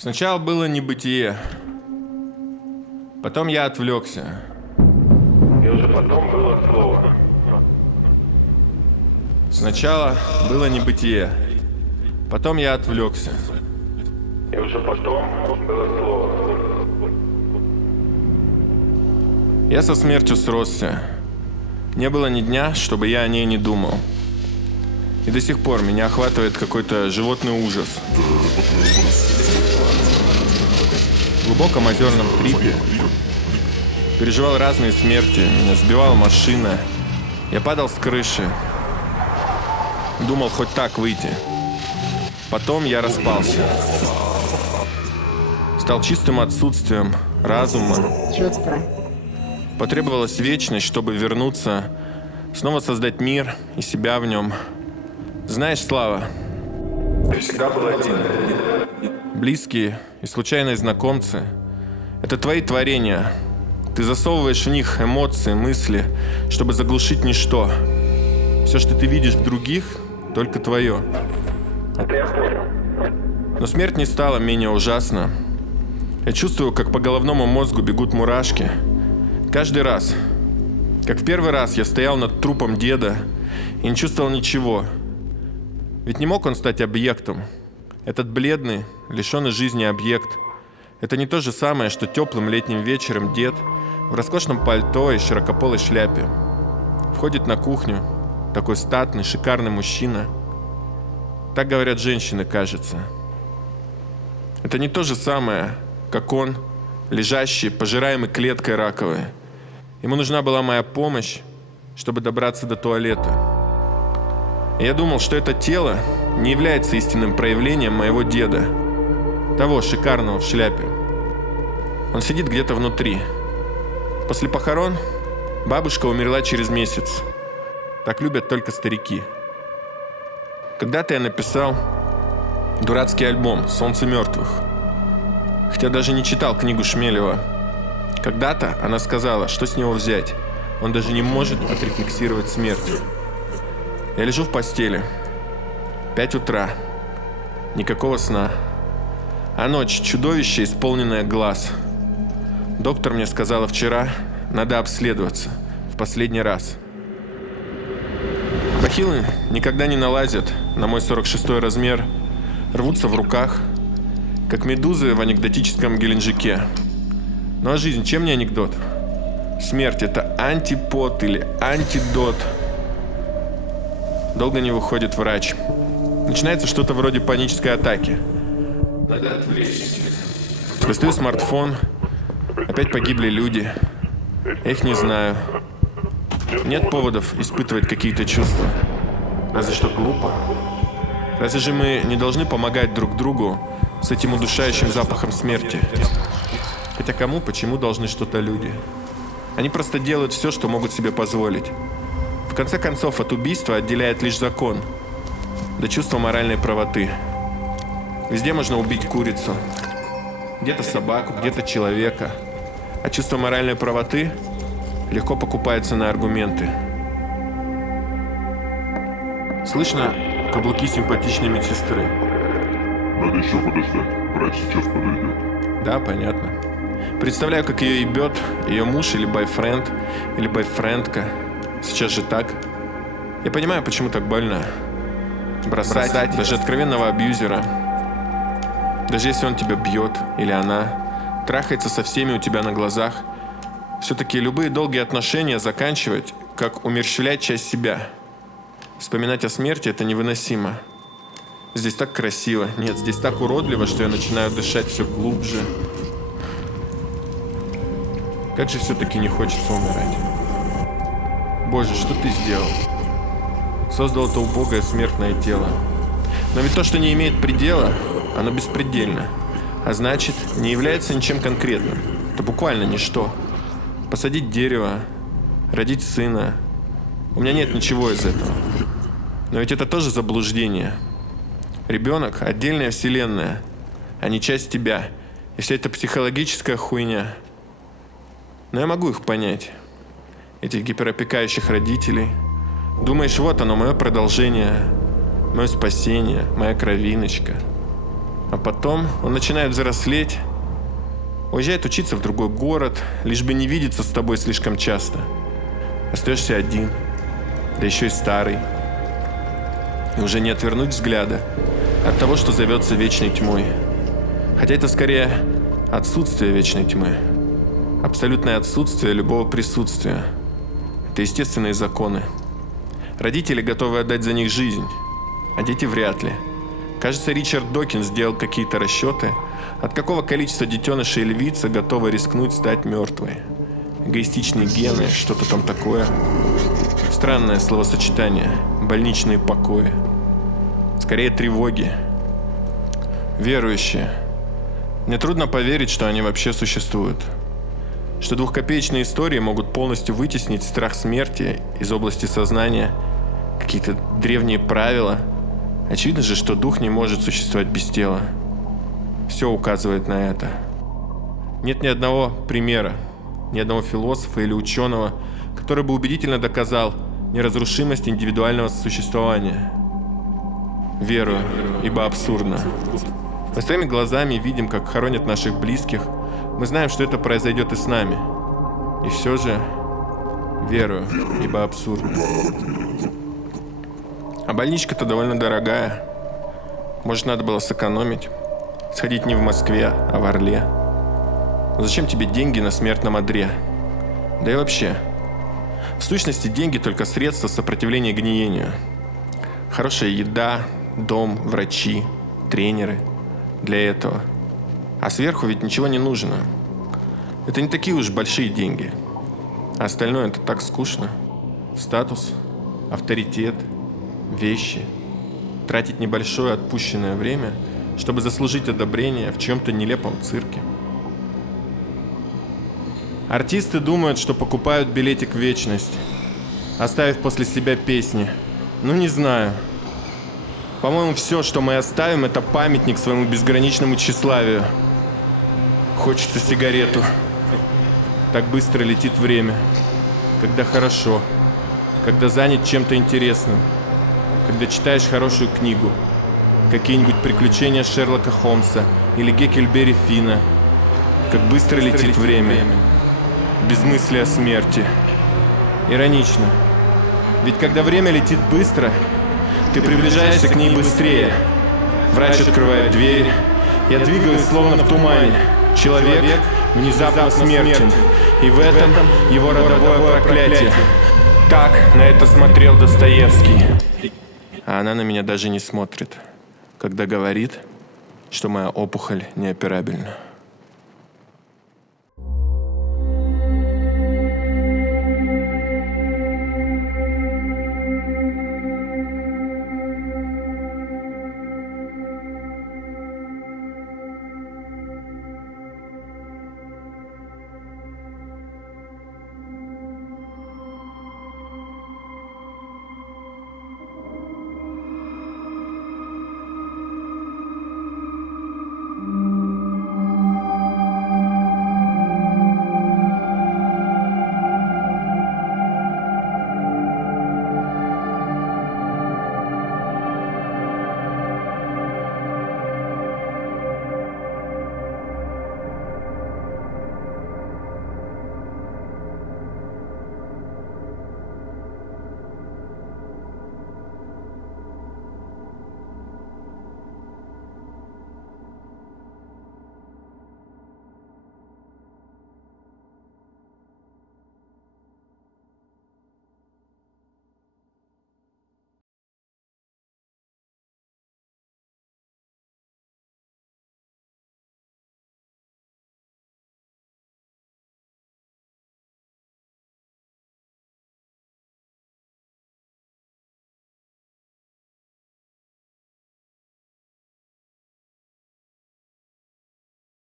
Сначала было небытие, потом я отвлекся. И уже потом было слово. Сначала было небытие, потом я отвлекся. И уже потом было слово. Я со смертью сросся. Не было ни дня, чтобы я о ней не думал. И до сих пор меня охватывает какой-то животный ужас. В глубоком озерном трипе переживал разные смерти. Меня сбивала машина. Я падал с крыши. Думал хоть так выйти. Потом я распался. Стал чистым отсутствием разума. Потребовалась вечность, чтобы вернуться, снова создать мир и себя в нем. Знаешь, Слава, Ты всегда был один. близкие и случайные знакомцы — это твои творения. Ты засовываешь в них эмоции, мысли, чтобы заглушить ничто. Все, что ты видишь в других, только твое. Это я понял. Но смерть не стала менее ужасна. Я чувствую, как по головному мозгу бегут мурашки. Каждый раз, как в первый раз я стоял над трупом деда и не чувствовал ничего. Ведь не мог он стать объектом. Этот бледный, лишенный жизни объект — это не то же самое, что теплым летним вечером дед в роскошном пальто и широкополой шляпе входит на кухню, такой статный, шикарный мужчина. Так говорят женщины, кажется. Это не то же самое, как он, лежащий, пожираемый клеткой раковой. Ему нужна была моя помощь, чтобы добраться до туалета. И я думал, что это тело не является истинным проявлением моего деда, того шикарного в шляпе. Он сидит где-то внутри. После похорон бабушка умерла через месяц. Так любят только старики. Когда-то я написал дурацкий альбом «Солнце мертвых», хотя даже не читал книгу Шмелева. Когда-то она сказала, что с него взять. Он даже не может отрефлексировать смерть. Я лежу в постели. 5 утра. Никакого сна. А ночь — чудовище, исполненное глаз. Доктор мне сказала вчера, надо обследоваться. В последний раз. Бахилы никогда не налазят на мой 46-й размер. Рвутся в руках, как медузы в анекдотическом Геленджике. Ну а жизнь чем не анекдот? Смерть — это антипод или антидот. Долго не выходит врач. Начинается что-то вроде панической атаки. Надо отвлечься. Достаю смартфон. Опять погибли люди. Я их не знаю. Нет поводов испытывать какие-то чувства. Разве что глупо. Разве же мы не должны помогать друг другу с этим удушающим запахом смерти? Хотя кому, почему должны что-то люди? Они просто делают все, что могут себе позволить. В конце концов, от убийства отделяет лишь закон, до чувства моральной правоты. Везде можно убить курицу. Где-то собаку, где-то человека. А чувство моральной правоты легко покупается на аргументы. Слышно каблуки симпатичной медсестры. Надо еще подождать. Врач сейчас подойдет. Да, понятно. Представляю, как ее ебет ее муж или бойфренд, или бойфрендка. Сейчас же так. Я понимаю, почему так больно. Бросать даже откровенного абьюзера. Даже если он тебя бьет, или она трахается со всеми у тебя на глазах. Все-таки любые долгие отношения заканчивать, как умерщвлять часть себя. Вспоминать о смерти — это невыносимо. Здесь так красиво. Нет, здесь так уродливо, что я начинаю дышать все глубже. Как же все-таки не хочется умирать. Боже, что ты сделал? Создал это убогое смертное тело. Но ведь то, что не имеет предела, оно беспредельно. А значит, не является ничем конкретным. Это буквально ничто. Посадить дерево, родить сына. У меня нет ничего из этого. Но ведь это тоже заблуждение. Ребенок — отдельная вселенная, а не часть тебя. И вся эта психологическая хуйня. Но я могу их понять. Этих гиперопекающих родителей. Думаешь, вот оно, мое продолжение, мое спасение, моя кровиночка. А потом он начинает взрослеть, уезжает учиться в другой город, лишь бы не видеться с тобой слишком часто. Остаешься один, да еще и старый. И уже не отвернуть взгляда от того, что зовется вечной тьмой. Хотя это скорее отсутствие вечной тьмы. Абсолютное отсутствие любого присутствия. Это естественные законы. Родители готовы отдать за них жизнь, а дети вряд ли. Кажется, Ричард Докинс сделал какие-то расчеты, от какого количества детенышей львица готова рискнуть стать мертвой. Эгоистичные гены, что-то там такое. Странное словосочетание. Больничные покои. Скорее тревоги. Верующие. Мне трудно поверить, что они вообще существуют. Что двухкопеечные истории могут полностью вытеснить страх смерти из области сознания, какие-то древние правила. Очевидно же, что дух не может существовать без тела. Все указывает на это. Нет ни одного примера, ни одного философа или ученого, который бы убедительно доказал неразрушимость индивидуального существования. Верую, ибо абсурдно. Мы своими глазами видим, как хоронят наших близких. Мы знаем, что это произойдет и с нами. И все же верую, ибо абсурдно. А больничка-то довольно дорогая. Может, надо было сэкономить. Сходить не в Москве, а в Орле. Но зачем тебе деньги на смертном одре? Да и вообще. В сущности, деньги только средство сопротивления гниению. Хорошая еда, дом, врачи, тренеры. Для этого. А сверху ведь ничего не нужно. Это не такие уж большие деньги. А остальное это так скучно. Статус, авторитет, вещи. Тратить небольшое отпущенное время, чтобы заслужить одобрение в чем-то нелепом цирке. Артисты думают, что покупают билетик в вечность, оставив после себя песни. Ну не знаю. По-моему, все, что мы оставим, это памятник своему безграничному тщеславию. Хочется сигарету. Так быстро летит время. Когда хорошо. Когда занят чем-то интересным. Когда читаешь хорошую книгу. Какие-нибудь приключения Шерлока Холмса или Геккельбери Финна. Как быстро летит время. Без мысли о смерти. Иронично. Ведь когда время летит быстро, ты приближаешься к ней быстрее. Врач открывает дверь. Я двигаюсь словно в тумане. Человек внезапно смертен. И в этом его родовое проклятие. Так на это смотрел Достоевский. А она на меня даже не смотрит, когда говорит, что моя опухоль неоперабельна.